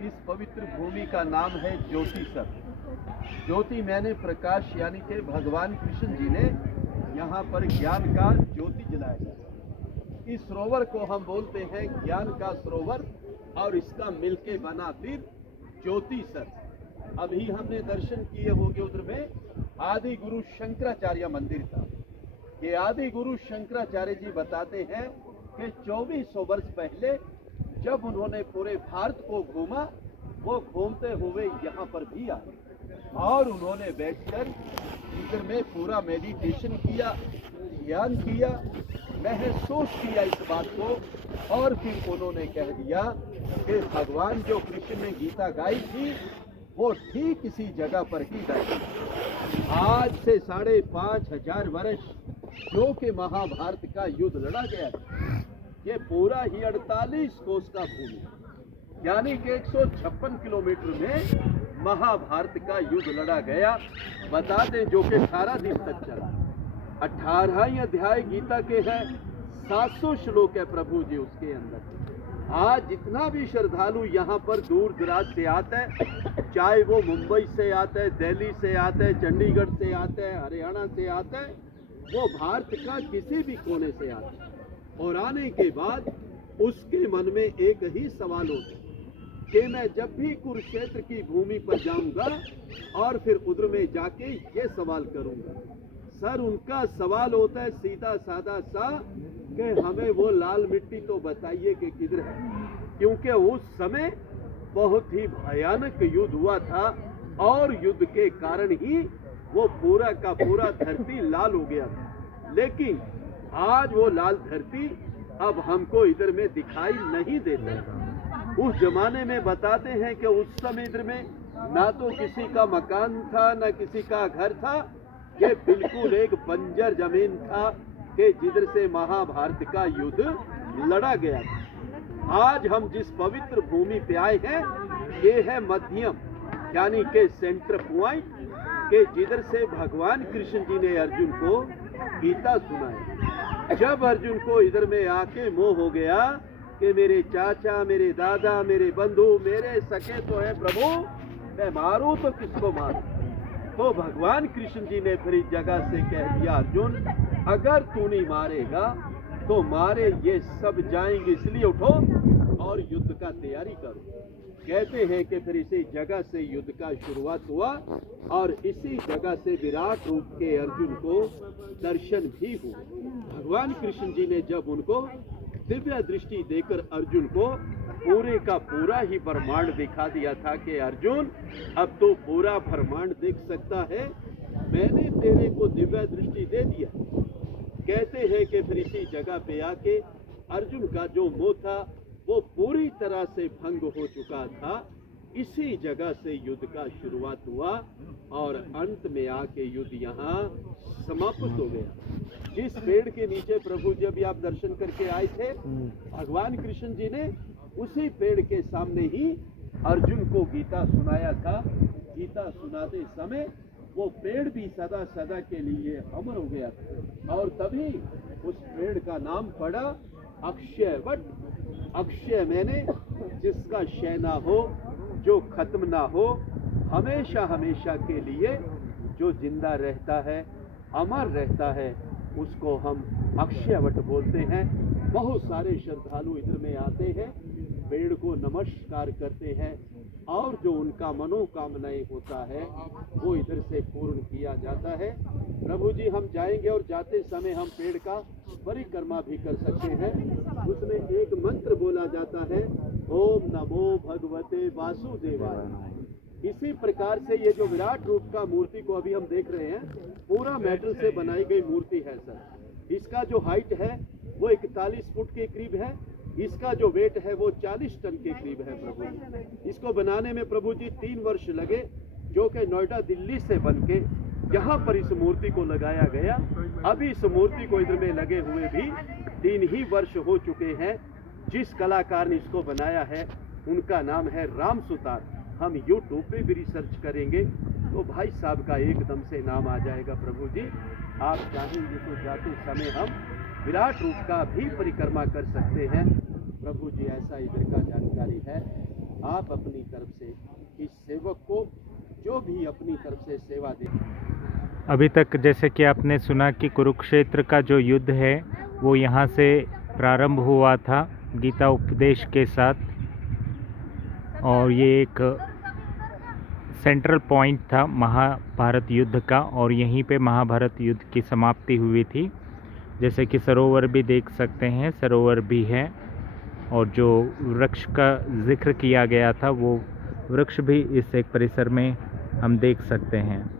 इस पवित्र भूमि का नाम है ज्योति सर। ज्योति मैंने प्रकाश यानी कि भगवान कृष्ण जी ने यहाँ पर ज्ञान का ज्योति जलाया है। इस सरोवर को हम बोलते हैं ज्ञान का सरोवर और इसका मिलके बना फिर ज्योति सर। अभी हमने दर्शन किए होंगे उधर में आदि गुरु शंकराचार्य मंदिर था। ये आदि गुरु शंकराचार्य जी बताते हैं कि 2400 वर्ष पहले जब उन्होंने पूरे भारत को घूमा, वो घूमते हुए यहाँ पर भी आए और उन्होंने बैठकर इधर में पूरा मेडिटेशन किया, ध्यान किया, महसूस किया इस बात को और फिर उन्होंने कह दिया कि भगवान जो कृष्ण ने गीता गाई थी वो ठीक इसी जगह पर ही गाई। आज से 5500 वर्ष जो कि महाभारत का युद्ध लड़ा गया था, ये पूरा ही 48 कोस का भूमि यानी कि 156 किलोमीटर में महाभारत का युद्ध लड़ा गया। बता दें जो कि 18 दिन तक चला। 18 अध्याय गीता के हैं, 700 श्लोक है प्रभु जी उसके अंदर। आज जितना भी श्रद्धालु यहाँ पर दूर दराज से आता है, चाहे वो मुंबई से आता है, दिल्ली से आता है, चंडीगढ़ से आता है, हरियाणा से आता है, वो भारत का किसी भी कोने से आता है और आने के बाद उसके मन में एक ही सवाल होता है कि मैं जब भी कुरुक्षेत्र की भूमि पर जाऊंगा और फिर उधर में जाके ये सवाल करूंगा। सर उनका सवाल होता है सीधा साधा सा कि हमें वो लाल मिट्टी तो बताइए कि किधर है, क्योंकि उस समय बहुत ही भयानक युद्ध हुआ था और युद्ध के कारण ही वो पूरा का पूरा धरती लाल हो गया था। लेकिन आज वो लाल धरती अब हमको इधर में दिखाई नहीं देता। उस जमाने में बताते हैं कि उस समय इधर में ना तो किसी का मकान था ना किसी का घर था, ये बिल्कुल एक बंजर जमीन था कि जिधर से महाभारत का युद्ध लड़ा गया था। आज हम जिस पवित्र भूमि पे आए हैं ये है मध्यम यानी कि सेंटर पॉइंट कि जिधर से भगवान कृष्ण जी ने अर्जुन को गीता सुनाई। जब अर्जुन को इधर में आके मोह हो गया कि मेरे चाचा, मेरे दादा, मेरे बंधु, मेरे सखे तो है प्रभु, मैं मारूं तो किसको मारूं, तो भगवान कृष्ण जी ने फिर इस जगह से कह दिया अर्जुन अगर तू नहीं मारेगा तो मारे ये सब जाएंगे, इसलिए उठो और युद्ध का तैयारी करो। कहते हैं कि फिर इसी जगह से युद्ध का शुरुआत हुआ और इसी जगह से विराट रूप के अर्जुन को दर्शन भी हुआ। भगवान कृष्ण जी ने जब उनको दिव्य दृष्टि देकर अर्जुन को पूरे का पूरा ही ब्रह्मांड दिखा दिया था कि अर्जुन अब तो पूरा ब्रह्मांड देख सकता है, मैंने तेरे को दिव्य दृष्टि दे दिया। कहते हैं कि फिर इसी जगह पे आके अर्जुन का जो मोह था वो पूरी तरह से भंग हो चुका था। इसी जगह से युद्ध का शुरुआत हुआ और अंत में आके युद्ध यहाँ समाप्त हो गया। जिस पेड़ के नीचे प्रभु जब आप दर्शन करके आए थे, भगवान कृष्ण जी ने उसी पेड़ के सामने ही अर्जुन को गीता सुनाया था। गीता सुनाते समय वो पेड़ भी सदा सदा के लिए अमर हो गया था और तभी उस पेड़ का नाम पड़ा अक्षय वट। अक्षय मैंने जिसका क्षय ना हो, जो खत्म ना हो, हमेशा हमेशा के लिए जो जिंदा रहता है, अमर रहता है, उसको हम अक्षयवट बोलते हैं। बहुत सारे श्रद्धालु इधर में आते हैं, पेड़ को नमस्कार करते हैं और जो उनका मनोकामनाएं होता है वो इधर से पूर्ण किया जाता है। प्रभु जी हम जाएंगे और जाते समय हम पेड़ का परिक्रमा भी कर सकते हैं। उसमें एक मंत्र बोला जाता है, ओम नमो भगवते वासुदेवाय। इसी प्रकार से ये जो विराट रूप का मूर्ति को अभी हम देख रहे हैं, पूरा मेटल से बनाई गई मूर्ति है सर। इसका जो हाइट है वो 41 फुट के करीब है, इसका जो वेट है वो 40 टन के करीब है प्रभु। इसको बनाने में प्रभु जी 3 वर्ष लगे, जो कि नोएडा दिल्ली से बनके यहाँ पर इस मूर्ति को लगाया गया। अभी इस मूर्ति को इधर में लगे हुए भी 3 ही वर्ष हो चुके हैं। जिस कलाकार ने इसको बनाया है उनका नाम है राम सुतार। हम यूट्यूब पे भी रिसर्च करेंगे तो भाई साहब का एकदम से नाम आ जाएगा प्रभु जी। आप चाहेंगे तो जाते समय हम विराट रूप का भी परिक्रमा कर सकते हैं प्रभु जी, ऐसा इधर का जानकारी है। आप अपनी तरफ से इस सेवक को जो भी अपनी तरफ से सेवा दे। अभी तक जैसे कि आपने सुना कि कुरुक्षेत्र का जो युद्ध है वो यहाँ से प्रारंभ हुआ था गीता उपदेश के साथ, और ये एक सेंट्रल पॉइंट था महाभारत युद्ध का, और यहीं पे महाभारत युद्ध की समाप्ति हुई थी। जैसे कि सरोवर भी देख सकते हैं, सरोवर भी है, और जो वृक्ष का जिक्र किया गया था वो वृक्ष भी इस एक परिसर में हम देख सकते हैं।